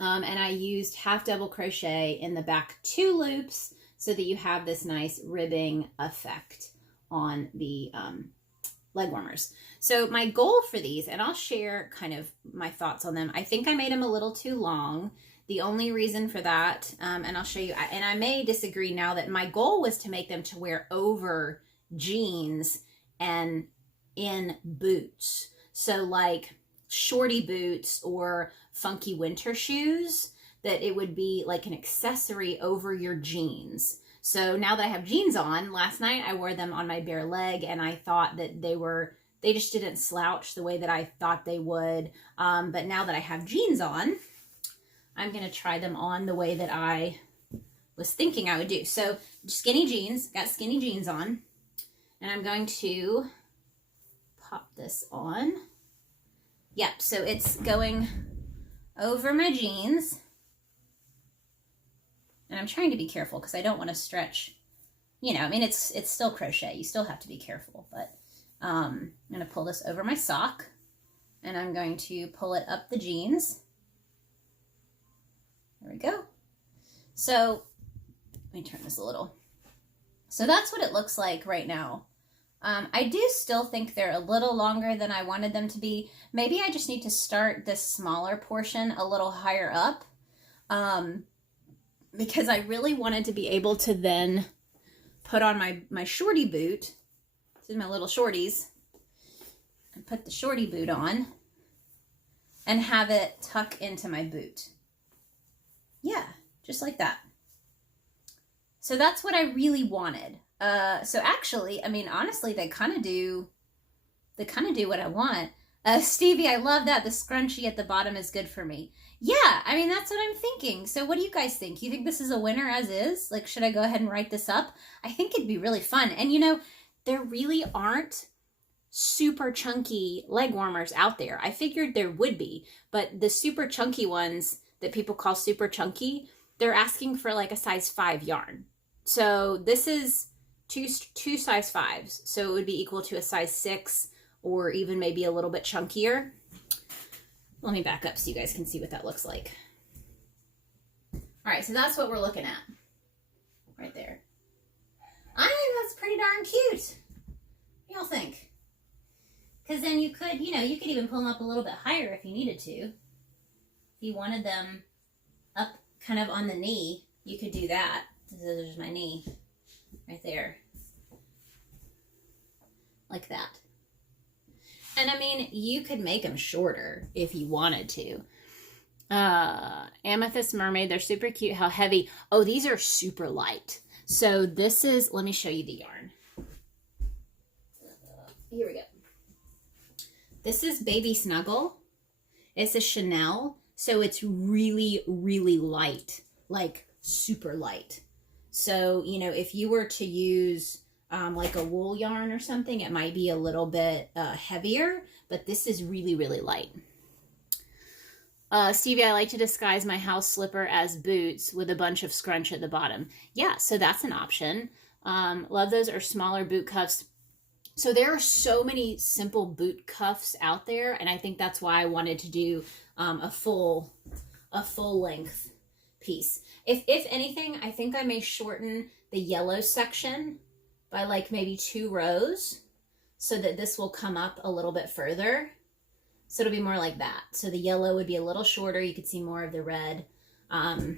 and I used half double crochet in the back 2 loops so that you have this nice ribbing effect on the leg warmers. So my goal for these, and I'll share kind of my thoughts on them. I think I made them a little too long. The only reason for that, and I'll show you, and I may disagree now, that my goal was to make them to wear over jeans and in boots. So like shorty boots or funky winter shoes, that it would be like an accessory over your jeans. So now that I have jeans on, last night I wore them on my bare leg, and I thought that they just didn't slouch the way that I thought they would. But now that I have jeans on, I'm going to try them on the way that I was thinking I would do. So skinny jeans, got skinny jeans on, and I'm going to pop this on. Yep, so it's going over my jeans. And I'm trying to be careful because I don't want to stretch, you know, I mean, it's still crochet. You still have to be careful, but I'm going to pull this over my sock, and I'm going to pull it up the jeans. There we go. So let me turn this a little. So that's what it looks like right now. I do still think they're a little longer than I wanted them to be. Maybe I just need to start this smaller portion a little higher up, because I really wanted to be able to then put on my shorty boot. This is my little shorties. And put the shorty boot on and have it tuck into my boot. Yeah, just like that. So that's what I really wanted. So actually, I mean, honestly, they kind of do what I want. Stevie, I love that. The scrunchie at the bottom is good for me. Yeah, I mean, that's what I'm thinking. So what do you guys think? You think this is a winner as is? Like, should I go ahead and write this up? I think it'd be really fun. And you know, there really aren't super chunky leg warmers out there. I figured there would be, but the super chunky ones that people call super chunky, they're asking for like a size 5 yarn. So this is two size 5s. So it would be equal to a size 6 or even maybe a little bit chunkier. Let me back up so you guys can see what that looks like. All right, so that's what we're looking at right there. I think that's pretty darn cute. What do y'all think? Because then you could, you know, you could even pull them up a little bit higher if you needed to. If you wanted them up kind of on the knee, you could do that. There's my knee right there. Like that. And I mean, you could make them shorter if you wanted to. Amethyst Mermaid, they're super cute. How heavy? Oh, these are super light. So this is, let me show you the yarn. Here we go. This is Baby Snuggle. It's a Chanel. So it's really, really light. Like super light. So, you know, if you were to use like a wool yarn or something, it might be a little bit heavier, but this is really, really light. Stevie, I like to disguise my house slipper as boots with a bunch of scrunch at the bottom. Yeah, so that's an option. Love those or smaller boot cuffs. So there are so many simple boot cuffs out there, and I think that's why I wanted to do a full length piece. If anything, I think I may shorten the yellow section by like maybe 2 rows so that this will come up a little bit further. So it'll be more like that. So the yellow would be a little shorter. You could see more of the red. But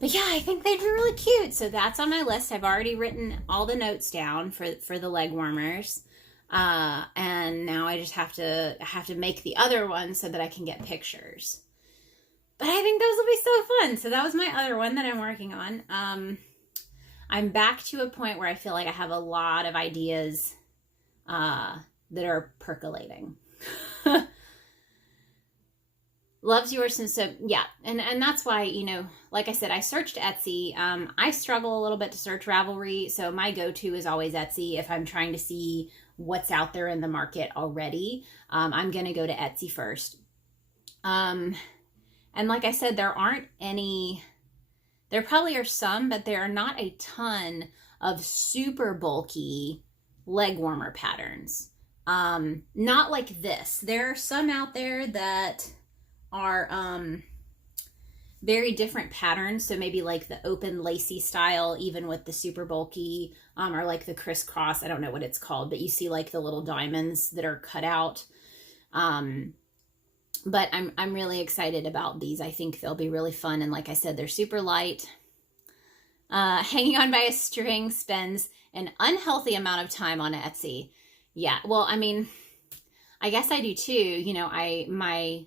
yeah, I think they'd be really cute. So that's on my list. I've already written all the notes down for the leg warmers. And now I just have to make the other one so that I can get pictures. But I think those will be so fun. So that was my other one that I'm working on. I'm back to a point where I feel like I have a lot of ideas that are percolating. Loves yours. And so, yeah. And that's why, you know, like I said, I searched Etsy. I struggle a little bit to search Ravelry. So my go-to is always Etsy. If I'm trying to see what's out there in the market already, I'm going to go to Etsy first. And like I said, there aren't any... There probably are some, but there are not a ton of super bulky leg warmer patterns. Not like this. There are some out there that are very different patterns. So maybe like the open lacy style, even with the super bulky, or like the crisscross. I don't know what it's called, but you see like the little diamonds that are cut out. But I'm really excited about these. I think they'll be really fun. And like I said, they're super light. Hanging on by a string spends an unhealthy amount of time on Etsy. Yeah, well, I mean, I guess I do too. You know, my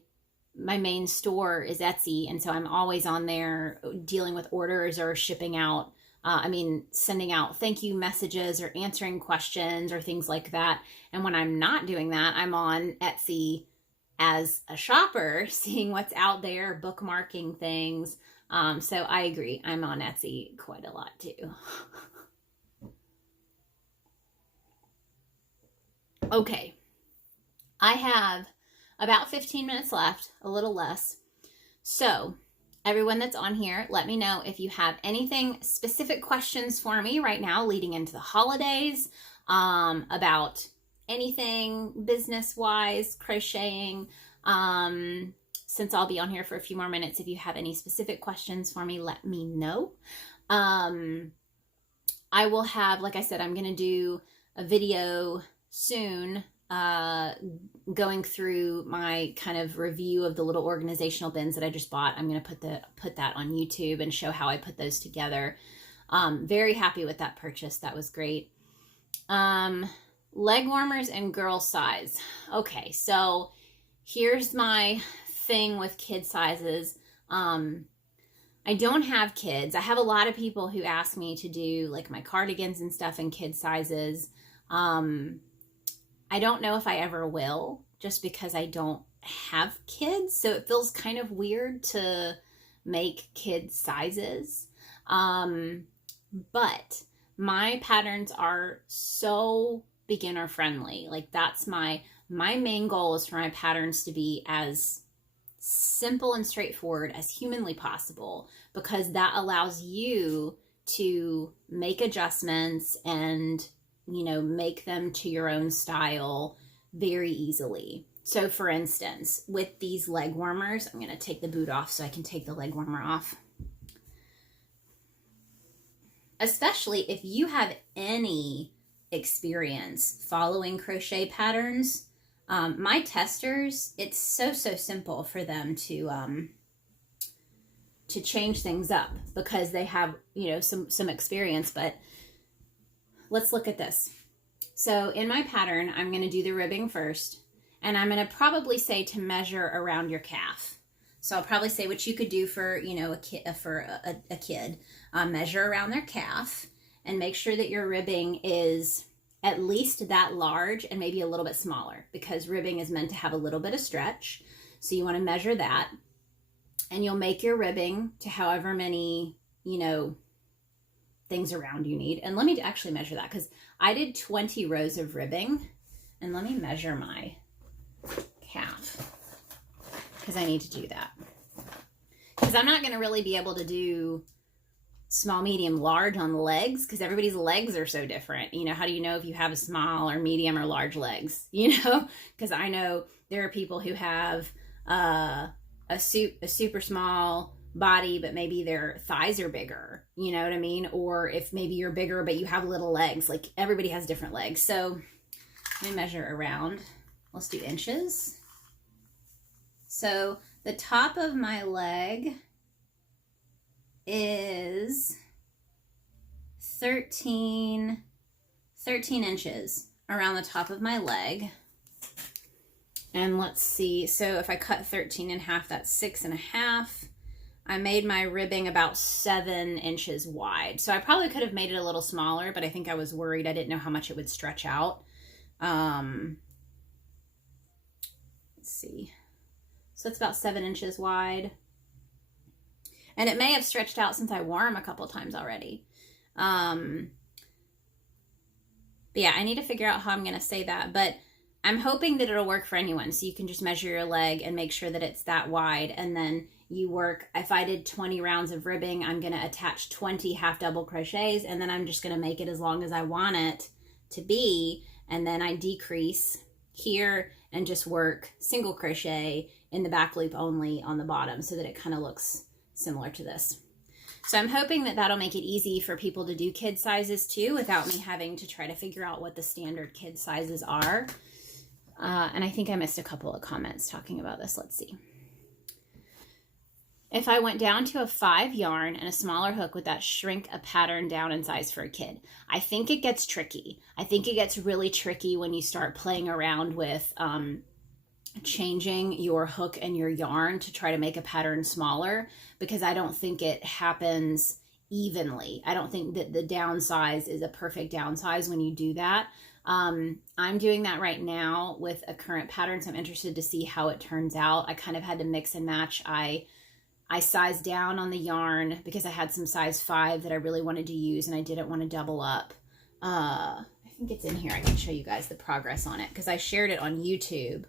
main store is Etsy. And so I'm always on there dealing with orders or shipping out. Sending out thank you messages or answering questions or things like that. And when I'm not doing that, I'm on Etsy as a shopper, seeing what's out there, bookmarking things. So I agree. I'm on Etsy quite a lot too. Okay. I have about 15 minutes left, a little less. So everyone that's on here, let me know if you have anything specific questions for me right now leading into the holidays, about anything business-wise, crocheting. Since I'll be on here for a few more minutes, if you have any specific questions for me, let me know. I will have, like I said, I'm going to do a video soon going through my kind of review of the little organizational bins that I just bought. I'm going to put that on YouTube and show how I put those together. Very happy with that purchase. That was great. Leg warmers and girl size. Okay, so here's my thing with kid sizes. I don't have kids. I have a lot of people who ask me to do like my cardigans and stuff in kid sizes. I don't know if I ever will, just because I don't have kids. So it feels kind of weird to make kid sizes. But my patterns are so beginner friendly. Like that's my main goal is for my patterns to be as simple and straightforward as humanly possible, because that allows you to make adjustments and, you know, make them to your own style very easily. So for instance, with these leg warmers, I'm going to take the boot off so I can take the leg warmer off. Especially if you have any experience following crochet patterns, my testers, it's so simple for them to change things up because they have, you know, some experience. But let's look at this. So in my pattern, I'm going to do the ribbing first, and I'm going to probably say to measure around your calf. So I'll probably say what you could do for, you know, a kid, measure around their calf and make sure that your ribbing is at least that large and maybe a little bit smaller, because ribbing is meant to have a little bit of stretch. So you want to measure that, and you'll make your ribbing to however many, you know, things around you need. And let me actually measure that, because I did 20 rows of ribbing, and let me measure my calf, because I need to do that, because I'm not going to really be able to do small, medium, large on the legs, because everybody's legs are so different. You know, how do you know if you have a small or medium or large legs? You know, because I know there are people who have a super small body, but maybe their thighs are bigger. You know what I mean? Or if maybe you're bigger, but you have little legs. Like everybody has different legs. So let me measure around. Let's do inches. So the top of my leg is 13 inches around the top of my leg. And let's see, so if I cut 13 in half, that's 6.5. I made my ribbing about 7 inches wide. So I probably could have made it a little smaller, but I think I was worried. I didn't know how much it would stretch out. Let's see. So it's about 7 inches wide. And it may have stretched out since I wore them a couple times already. But yeah, I need to figure out how I'm going to say that. But I'm hoping that it'll work for anyone. So you can just measure your leg and make sure that it's that wide. And then you work, if I did 20 rounds of ribbing, I'm going to attach 20 half double crochets. And then I'm just going to make it as long as I want it to be. And then I decrease here and just work single crochet in the back loop only on the bottom, so that it kind of looks similar to this. So I'm hoping that that'll make it easy for people to do kid sizes too, without me having to try to figure out what the standard kid sizes are. And I think I missed a couple of comments talking about this. Let's see. If I went down to a 5 yarn and a smaller hook, would that shrink a pattern down in size for a kid? I think it gets tricky. I think it gets really tricky when you start playing around with changing your hook and your yarn to try to make a pattern smaller, because I don't think it happens evenly. I don't think that the downsize is a perfect downsize when you do that. I'm doing that right now with a current pattern, so I'm interested to see how it turns out. I kind of had to mix and match. I sized down on the yarn because I had some size 5 that I really wanted to use, and I didn't want to double up. I think it's in here. I can show you guys the progress on it, because I shared it on YouTube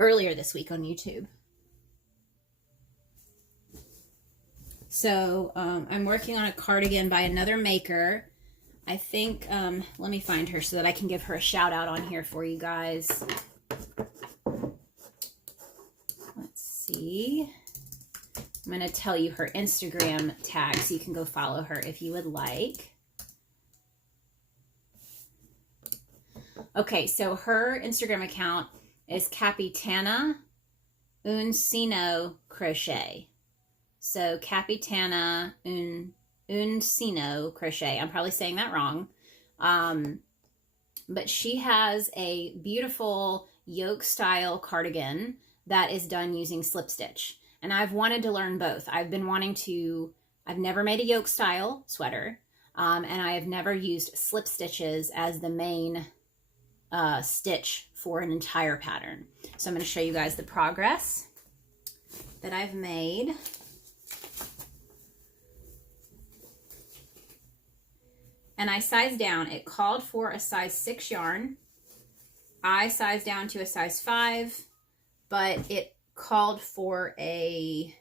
earlier this week on YouTube. So I'm working on a cardigan by another maker. I think, let me find her so that I can give her a shout out on here for you guys. Let's see. I'm going to tell you her Instagram tag so you can go follow her if you would like. Okay, so her Instagram account is Capitana Uncino Crochet. So Capitana Uncino Crochet. I'm probably saying that wrong. But she has a beautiful yoke style cardigan that is done using slip stitch. And I've wanted to learn both. I've never made a yoke style sweater. And I have never used slip stitches as the main stitch for an entire pattern. So I'm going to show you guys the progress that I've made. And I sized down. It called for a size 6 yarn. I sized down to a size 5, but it called for a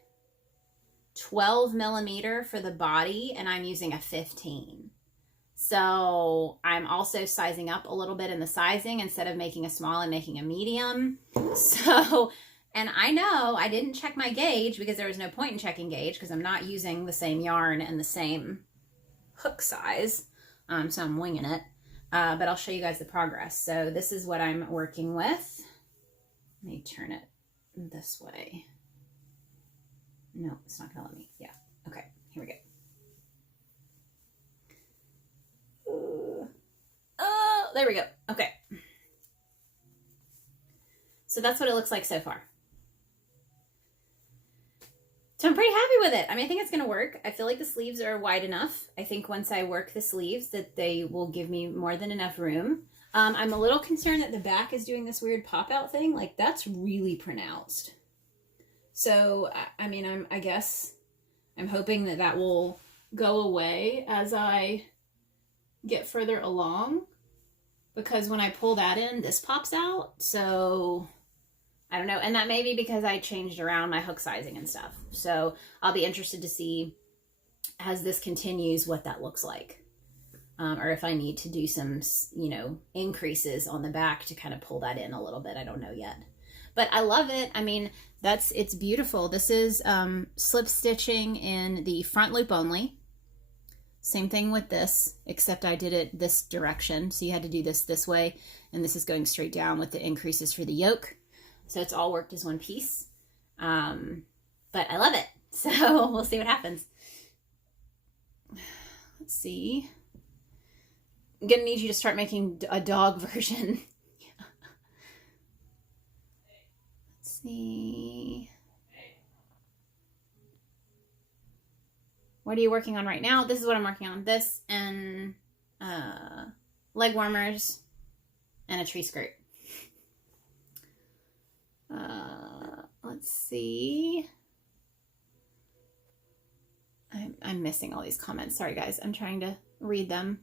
12 millimeter for the body, and I'm using a 15. So I'm also sizing up a little bit in the sizing. Instead of making a small, I'm making a medium. So, and I know I didn't check my gauge because there was no point in checking gauge because I'm not using the same yarn and the same hook size. So I'm winging it. But I'll show you guys the progress. So this is what I'm working with. Let me turn it this way. No, it's not gonna let me. Yeah. Okay, here we go. Oh, there we go. Okay. So that's what it looks like so far. So I'm pretty happy with it. I mean, I think it's going to work. I feel like the sleeves are wide enough. I think once I work the sleeves that they will give me more than enough room. I'm a little concerned that the back is doing this weird pop-out thing. Like, that's really pronounced. So, I mean, I guess I'm hoping that that will go away as I get further along. Because when I pull that in, this pops out. So I don't know. And that may be because I changed around my hook sizing and stuff. So I'll be interested to see as this continues what that looks like. Or if I need to do some, you know, increases on the back to kind of pull that in a little bit. I don't know yet. But I love it. I mean, it's beautiful. This is slip stitching in the front loop only. Same thing with this, except I did it this direction. So you had to do this way. And this is going straight down with the increases for the yoke. So it's all worked as one piece. But I love it. So we'll see what happens. Let's see. I'm going to need you to start making a dog version. Yeah. Let's see. What are you working on right now? This is what I'm working on. This and leg warmers and a tree skirt. Let's see. I'm missing all these comments. Sorry, guys. I'm trying to read them.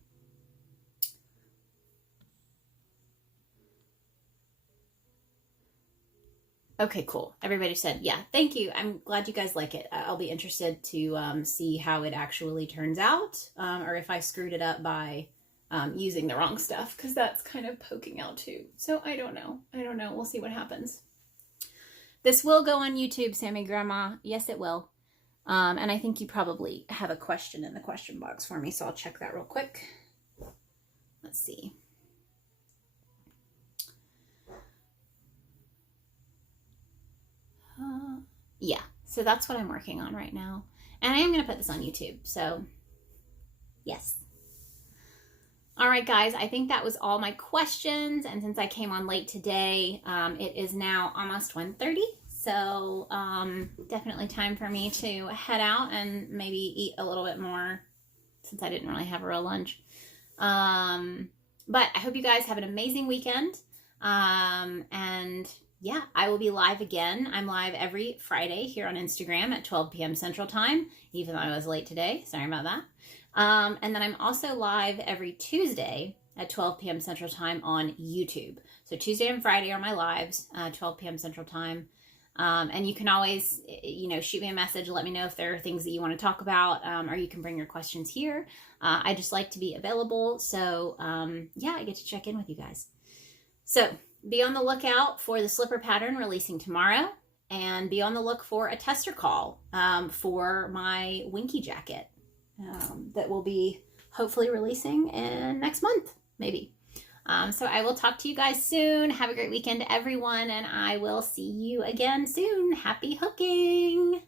Okay, cool. Everybody said, yeah, thank you. I'm glad you guys like it. I'll be interested to see how it actually turns out, or if I screwed it up by using the wrong stuff, because that's kind of poking out too. So I don't know. We'll see what happens. This will go on YouTube, Sammy Grandma. Yes, it will. And I think you probably have a question in the question box for me, so I'll check that real quick. Let's see. Yeah, so that's what I'm working on right now. And I am going to put this on YouTube, so yes. All right, guys, I think that was all my questions. And since I came on late today, it is now almost 1:30. So definitely time for me to head out and maybe eat a little bit more since I didn't really have a real lunch. But I hope you guys have an amazing weekend. And yeah, I will be live again. I'm live every Friday here on Instagram at 12 p.m. Central Time, even though I was late today. Sorry about that. And then I'm also live every Tuesday at 12 p.m. Central Time on YouTube. So Tuesday and Friday are my lives, 12 p.m. Central Time. And you can always, shoot me a message. Let me know if there are things that you want to talk about, or you can bring your questions here. I just like to be available. So, yeah, I get to check in with you guys. So be on the lookout for the slipper pattern releasing tomorrow, and be on the look for a tester call for my Winky Jacket that will be hopefully releasing in next month, maybe. So I will talk to you guys soon. Have a great weekend, everyone, and I will see you again soon. Happy hooking!